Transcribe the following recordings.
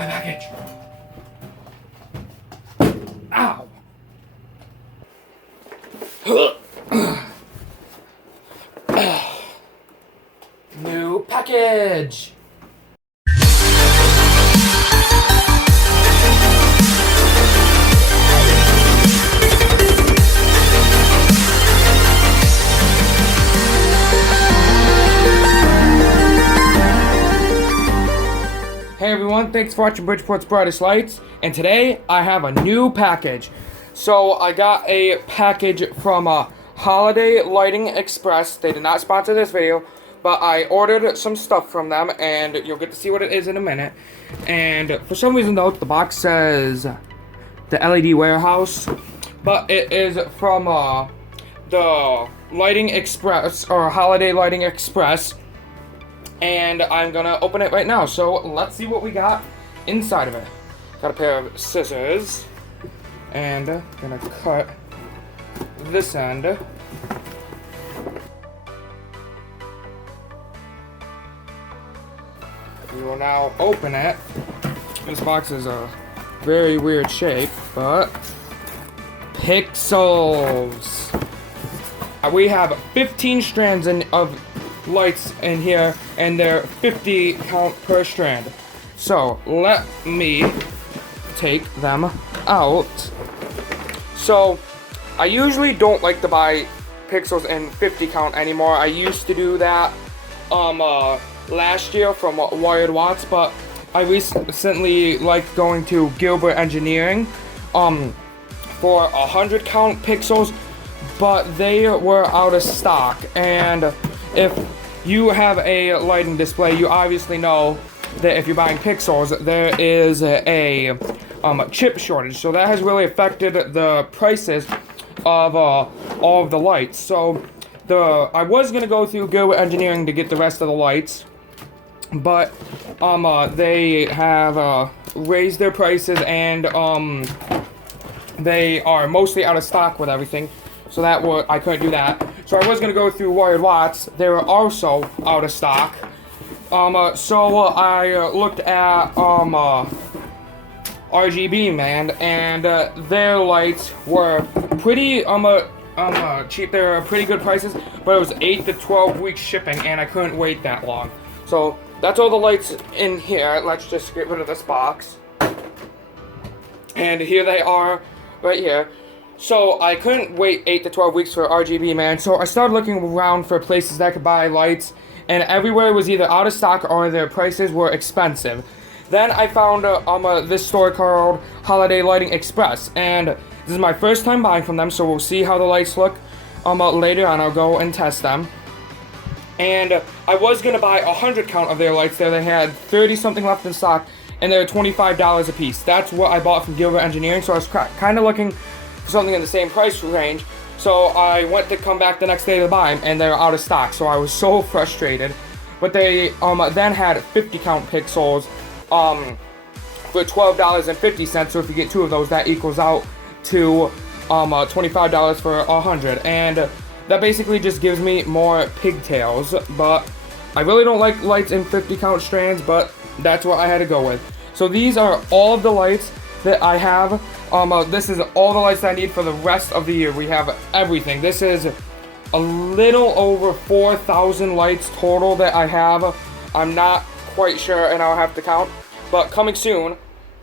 My package. Ow. New package. Hey everyone, thanks for watching Bridgeport's Brightest Lights, and today I have a new package. So I got a package from Holiday Lighting Express. They did not sponsor this video, but I ordered some stuff from them, and you'll get to see what it is in a minute. And for some reason though, the box says the LED Warehouse, but it is from the Lighting Express, or Holiday Lighting Express. And I'm gonna open it right now, so let's see what we got inside of it. Got a pair of scissors, and gonna cut this end. We will now open it. This box is a very weird shape, but pixels. We have 15 strands of lights in here, and they're 50 count per strand. So let me take them out. So I usually don't like to buy pixels in 50 count anymore. I used to do that last year from Wired Watts, but I recently liked going to Gilbert Engineering for 100 count pixels, but they were out of stock. And if you have a lighting display, you obviously know that if you're buying pixels, there is a chip shortage. So that has really affected the prices of all of the lights. So I was gonna go through Gilbert Engineering to get the rest of the lights, but they have raised their prices, and they are mostly out of stock with everything. So I couldn't do that. So I was gonna go through Wired Watts. They were also out of stock. So I looked at RGB, man, and their lights were pretty cheap. They were pretty good prices, but it was 8 to 12 weeks shipping, and I couldn't wait that long. So that's all the lights in here. Let's just get rid of this box. And here they are, right here. So I couldn't wait 8 to 12 weeks for RGB, man. So I started looking around for places that could buy lights, and everywhere was either out of stock or their prices were expensive. Then I found this store called Holiday Lighting Express, and this is my first time buying from them, so we'll see how the lights look later on. I'll go and test them. And I was gonna buy 100 count of their lights there. They had 30 something left in stock, and they were $25 a piece. That's what I bought from Gilbert Engineering, so I was kind of looking something in the same price range. So I went to come back the next day to buy them, and they were out of stock. So I was so frustrated. But they then had 50 count pixels for $12.50. So if you get 2 of those, that equals out to $25 for 100. And that basically just gives me more pigtails. But I really don't like lights in 50 count strands, but that's what I had to go with. So these are all of the lights that I have. This is all the lights I need for the rest of the year. We have everything. This is a little over 4,000 lights total that I have. I'm not quite sure, and I'll have to count. But coming soon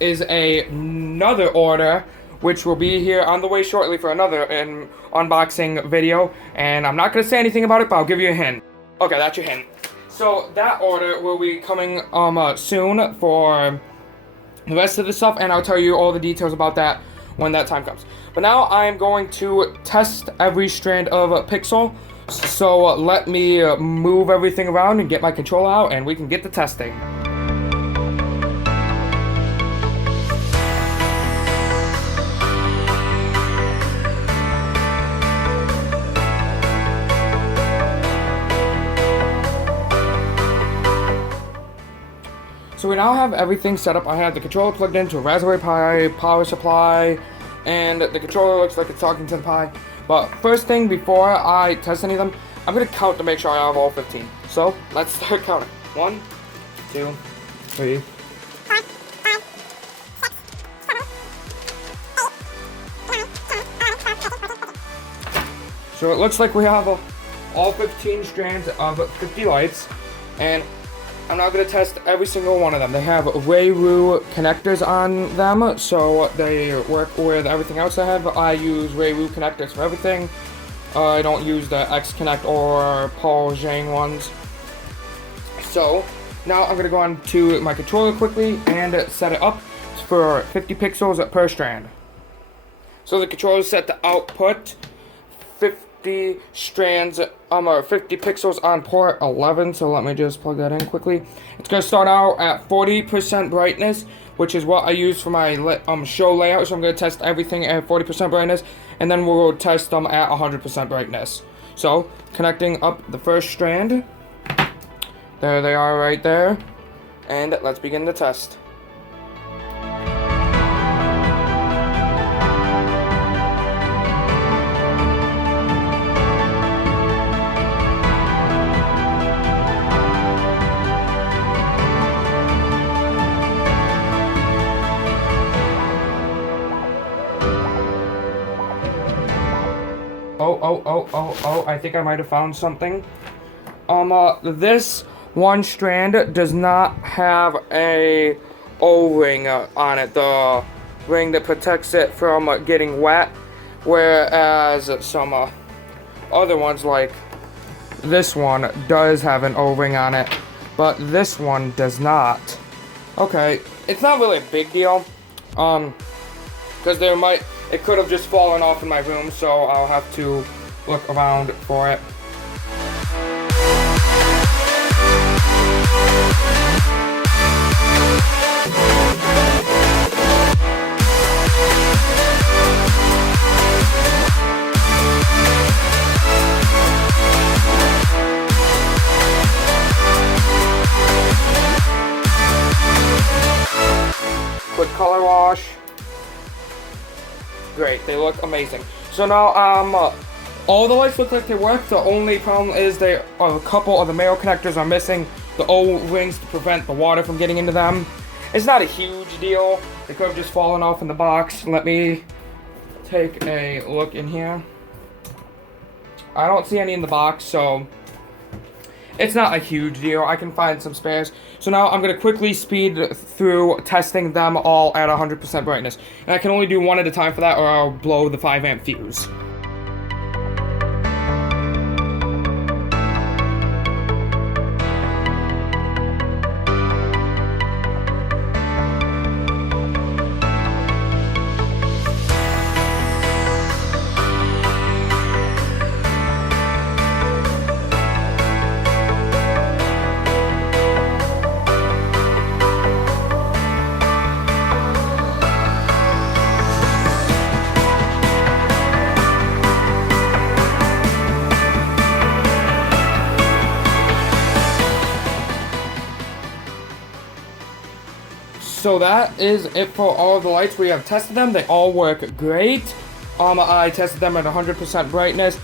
is another order, which will be here on the way shortly for another unboxing video. And I'm not going to say anything about it, but I'll give you a hint. Okay, that's your hint. So that order will be coming soon for the rest of the stuff, and I'll tell you all the details about that when that time comes. But now I am going to test every strand of pixel. So let me move everything around and get my controller out, and we can get to testing. So we now have everything set up. I have the controller plugged into a Raspberry Pi power supply, and the controller looks like it's talking to the Pi. But first thing, before I test any of them, I'm going to count to make sure I have all 15. So let's start counting. 1, 2, 3, 4, 5, So it looks like we have all 15 strands of 50 lights, and I'm now going to test every single one of them. They have Rayru connectors on them, so they work with everything else I have. I use Rayru connectors for everything. I don't use the X-Connect or Paul Zhang ones. So now I'm going to go on to my controller quickly and set it up for 50 pixels per strand. So the controller is set to output 50 strands, or 50 pixels on port 11, so let me just plug that in quickly. It's going to start out at 40% brightness, which is what I use for my show layout, so I'm going to test everything at 40% brightness, and then we'll test them at 100% brightness. So, connecting up the first strand. There they are right there, and let's begin the test. Oh, I think I might have found something. This one strand does not have a O-ring on it, the ring that protects it from getting wet, whereas some other ones like this one does have an O-ring on it, but this one does not. Okay, it's not really a big deal, because it could have just fallen off in my room, so I'll have to look around for it. Quick color wash. Great, they look amazing. So now, all the lights look like they work. The only problem is a couple of the male connectors are missing the O-rings to prevent the water from getting into them. It's not a huge deal. They could have just fallen off in the box. Let me take a look in here. I don't see any in the box, so it's not a huge deal. I can find some spares. So now I'm going to quickly speed through testing them all at 100% brightness. And I can only do one at a time for that, or I'll blow the 5 amp fuse. So that is it for all of the lights. We have tested them. They all work great. I tested them at 100% brightness.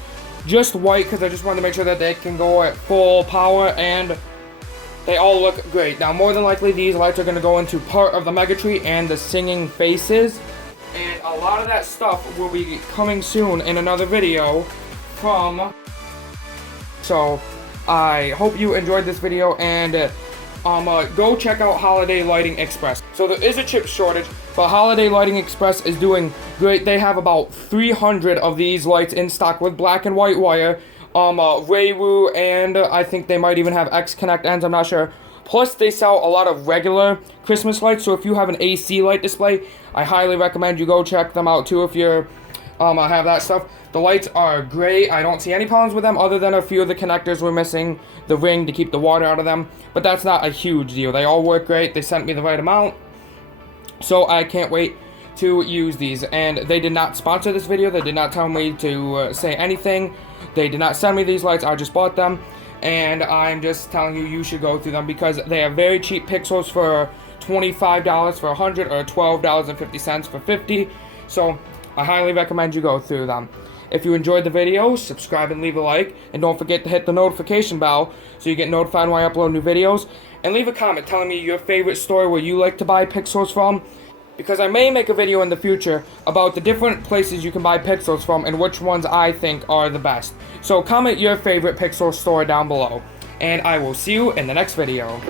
Just white because I just wanted to make sure that they can go at full power, and they all look great. Now, more than likely, these lights are going to go into part of the Mega Tree and the singing faces. And a lot of that stuff will be coming soon in another video from... So, I hope you enjoyed this video, and go check out Holiday Lighting Express. So there is a chip shortage, but Holiday Lighting Express is doing great. They have about 300 of these lights in stock with black and white wire, Rayru, and I think they might even have X-Connect ends, I'm not sure. Plus, they sell a lot of regular Christmas lights, so if you have an AC light display, I highly recommend you go check them out too if you're have that stuff. The lights are great. I don't see any problems with them other than a few of the connectors were missing the ring to keep the water out of them, but that's not a huge deal. They all work great. They sent me the right amount, so I can't wait to use these. And they did not sponsor this video. They did not tell me to say anything. They did not send me these lights. I just bought them, and I'm just telling you, you should go through them because they have very cheap pixels for $25 for 100 or $12.50 for 50. So I highly recommend you go through them. If you enjoyed the video, subscribe and leave a like, and don't forget to hit the notification bell so you get notified when I upload new videos, and leave a comment telling me your favorite store where you like to buy pixels from. because I may make a video in the future about the different places you can buy pixels from and which ones I think are the best. So comment your favorite pixel store down below, and I will see you in the next video.